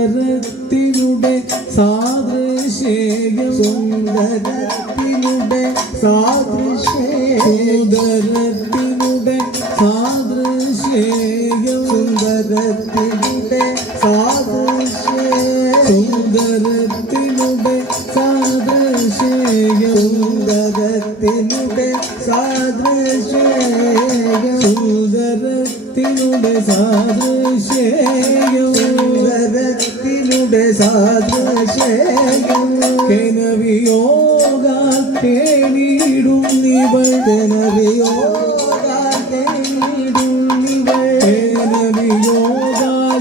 സുന്ദരത്തിനുടെ സാദൃശ്യം സുന്ദരത്തിനുടെ സാദൃശ്യം സുന്ദരത്തിനുടെ സാദൃശ്യം സുന്ദരത്തിനുടെ സാദൃശ്യം സുന്ദരത്തിനുടെ സാദൃശ്യം സുന്ദരത്തിനുടെ സാദൃശ്യം സുന്ദരത്തിനുടെ സാദൃശ്യം സുന്ദരത്തിനുടെ സാദൃശ്യം കനവിയോഗാൽ തേടിയിടുന്നിവൾ കനവിയോഗാൽ തേടിയിടുന്നിവൾ കനവിയോഗാൽ